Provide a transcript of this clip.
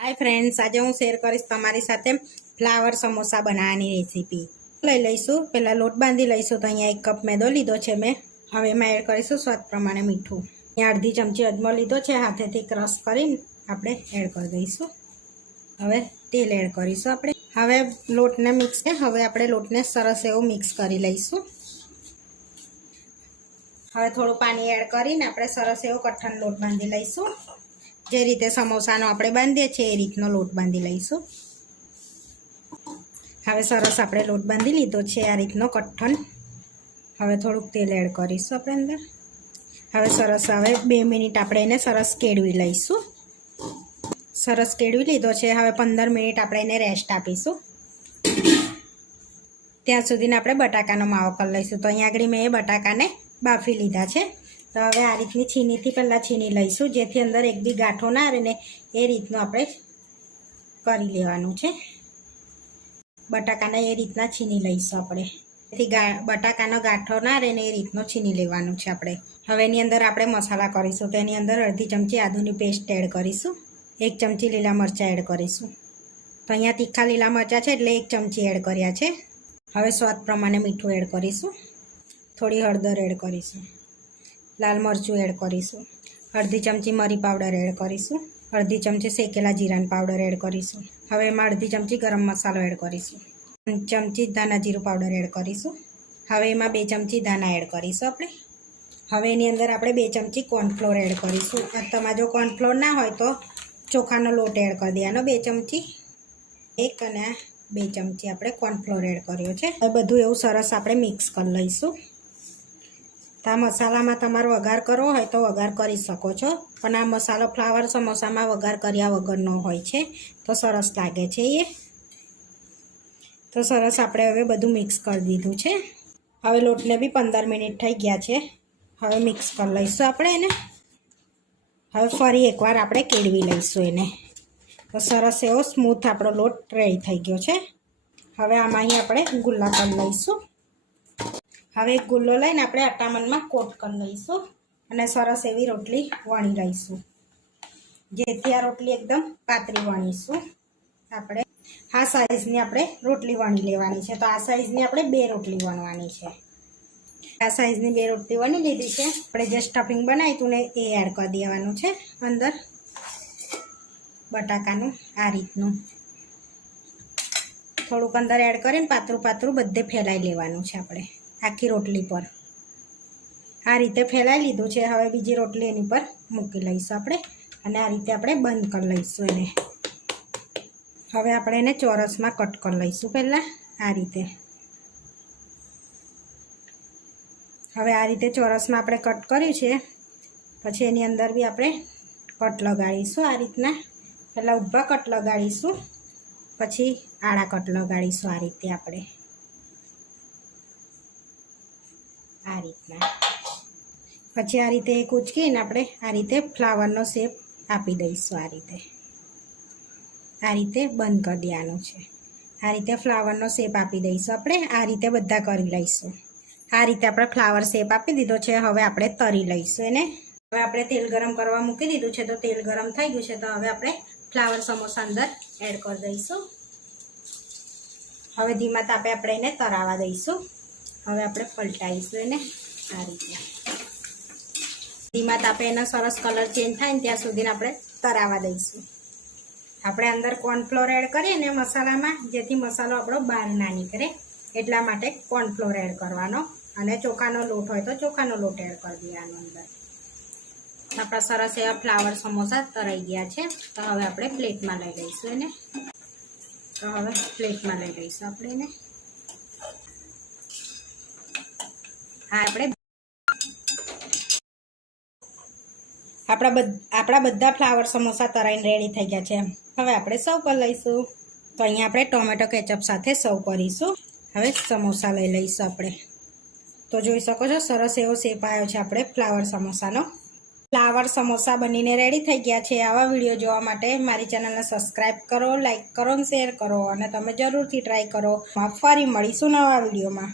Hi friends આજે હું share કરીશ તમારી સાથે ફ્લાવર સમોસા બનાવવાની રેસીપી લઈ લઈશું. પહેલાં લોટ બાંધી લઈશું તો અહીંયા એક કપ મેદો લીધો છે મેં. હવે એમાં એડ કરીશું સ્વાદ પ્રમાણે મીઠું. અહીંયા અડધી ચમચી અજમો લીધો છે. હાથેથી ક્રશ કરીને આપણે એડ કરી દઈશું. હવે તેલ એડ કરીશું આપણે. હવે લોટને મિક્સ છે. હવે આપણે લોટને સરસ એવું મિક્સ કરી લઈશું. હવે થોડું પાણી એડ કરીને આપણે સરસ એવો કઠણ લોટ બાંધી લઈશું. જે રીતે સમોસાનો આપણે બાંધીએ છીએ એ રીતનો લોટ બાંધી લઈશું. હવે સરસ આપણે લોટ બાંધી લીધો છે આ રીતનો કઠણ. હવે થોડુંક તેલ એડ કરીશું આપણે અંદર. હવે સરસ હવે બે મિનિટ આપણે એને સરસ કેળવી લઈશું. સરસ કેળવી લીધો છે. હવે પંદર મિનિટ આપણે એને રેસ્ટ આપીશું. ત્યાં સુધીને આપણે બટાકાનો માવો કરી લઈશું. તો અહીંયા આગળ મેં એ બટાકાને બાફી લીધા છે. તો હવે આ રીતની છીનીથી પહેલાં છીની લઈશું, જેથી અંદર એક બી ગાંઠો ના રહે ને એ રીતનું આપણે કરી લેવાનું છે. બટાકાને એ રીતના છીની લઈશું આપણે. તેથી બટાકાનો ગાંઠો ના રહે ને એ રીતનો છીની લેવાનું છે આપણે. હવે એની અંદર આપણે મસાલા કરીશું તો એની અંદર અડધી ચમચી આદુની પેસ્ટ એડ કરીશું, એક ચમચી લીલા મરચાં એડ કરીશું. તો અહીંયા તીખા લીલા મરચાં છે એટલે એક ચમચી એડ કર્યા છે. હવે સ્વાદ પ્રમાણે મીઠું એડ કરીશું. થોડી હળદર એડ કરીશું. લાલ મરચું એડ કરીશું. અડધી ચમચી મરી પાવડર એડ કરીશું. અડધી ચમચી શેકેલા જીરાનો પાવડર એડ કરીશું. હવે એમાં અડધી ચમચી ગરમ મસાલો એડ કરીશું. ચમચી ધાના જીરું પાવડર એડ કરીશું. હવે એમાં બે ચમચી ધાના એડ કરીશું આપણે. હવે એની અંદર આપણે બે ચમચી કોર્નફ્લોર એડ કરીશું. તમારે જો કોર્નફ્લોર ના હોય તો ચોખાનો લોટ એડ કરી દેવાનો. બે ચમચી એક અને બે ચમચી આપણે કોર્નફ્લોર એડ કર્યો છે. હવે બધું એવું સરસ આપણે મિક્સ કરી લઈશું. તો આ મસાલામાં તમારો વઘાર કરવો હોય તો વઘાર કરી શકો છો. પણ આ મસાલો ફ્લાવર સમોસામાં વઘાર કર્યા વગરનો હોય છે. તો સરસ લાગે છે એ. તો સરસ આપણે હવે બધું મિક્સ કરી દીધું છે. હવે લોટને બી પંદર મિનિટ થઈ ગયા છે. હવે મિક્સ કરી લઈશું આપણે એને. હવે ફરી એકવાર આપણે કેળવી લઈશું એને. તો સરસ એવો સ્મૂથ આપણો લોટ રેડી થઈ ગયો છે. હવે આમાં અહીં આપણે ગુલ્લા કરી લઈશું. હવે એક ગુલ્લો લઈને આપણે અટામણમાં કોટ કરી લઈશું અને સરસ એવી રોટલી વણી લઈશું. જેથી આ રોટલી એકદમ પાતળી વણીશું. આપણે આ સાઈઝની આપણે રોટલી વણી લેવાની છે. તો આ સાઈઝની આપણે બે રોટલી વણવાની છે. આ સાઈઝની બે રોટલી વણી લીધી છે. આપણે જે સ્ટફિંગ બનાવી હતું ને એ એડ કરી દેવાનું છે અંદર બટાકાનું આ રીતનું. થોડુંક અંદર એડ કરીને પાતળું પાતળું બધે ફેલાઈ લેવાનું છે આપણે. આખી રોટલી પર. આ રીતે ફેલાઈ લીધું છે. હવે બીજી રોટલી એની પર મૂકી લઈશું આપણે અને આ રીતે આપણે બંધ કરી લઈશું એને. હવે આપણે એને ચોરસમાં કટ કરી લઈશું પહેલાં આ રીતે. હવે આ રીતે ચોરસમાં આપણે કટ કર્યું છે. પછી એની અંદર બી આપણે કટ લગાડીશું આ રીતના. પહેલાં ઊભા કટ લગાડીશું. પછી આડા કટ લગાડીશું આ રીતે આપણે. આ રીતના. પછી આ રીતે એક ઉચકીને આપણે આ રીતે ફ્લાવરનો શેપ આપી દઈશું આ રીતે. આ રીતે બંધ કરી દેવાનું છે. આ રીતે ફ્લાવરનો શેપ આપી દઈશું આપણે. આ રીતે બધા કરી લઈશું. આ રીતે આપણે ફ્લાવર શેપ આપી દીધો છે. હવે આપણે તરી લઈશું એને. હવે આપણે તેલ ગરમ કરવા મૂકી દીધું છે. તો તેલ ગરમ થઈ ગયું છે. તો હવે આપણે ફ્લાવર સમોસા અંદર એડ કરી દઈશું. હવે ધીમા તાપે આપણે એને તરાવા દઈશું. હવે આપણે પલટાવીશું એને આ રીતે. ધીમા તાપે એનો સરસ કલર ચેન્જ થાય ને ત્યાં સુધી આપણે તરાવા દઈશું. આપણે અંદર કોર્નફ્લોર એડ કરીએ ને મસાલામાં, જેથી મસાલો આપણો બહાર ના નીકળે. એટલા માટે કોર્નફ્લોર એડ કરવાનો. અને ચોખાનો લોટ હોય તો ચોખાનો લોટ એડ કરી દેવાનો અંદર. આપણા સરસ એવા ફ્લાવર સમોસા તરાઈ ગયા છે. તો હવે આપણે પ્લેટમાં લઈ લઈશું એને. તો હવે પ્લેટમાં લઈ લઈશું આપણે એને. હા આપણે આપણા બધા આપણા બધા ફ્લાવર સમોસા તરાઈને રેડી થઈ ગયા છે. હવે આપણે સર્વ પર લઈશું. તો અહીંયા આપણે ટોમેટો કેચઅપ સાથે સર્વ કરીશું. હવે સમોસા લઈ લઈશું આપણે. તો જોઈ શકો છો, સરસ એવો શેપ આવ્યો છે આપણે ફ્લાવર સમોસાનો. ફ્લાવર સમોસા બનીને રેડી થઈ ગયા છે. આવા વીડિયો જોવા માટે મારી ચેનલને સબસ્ક્રાઈબ કરો લાઇક કરો અને શેર કરો. અને તમે જરૂરથી ટ્રાય કરો. ફરી મળીશું નવા વિડીયોમાં.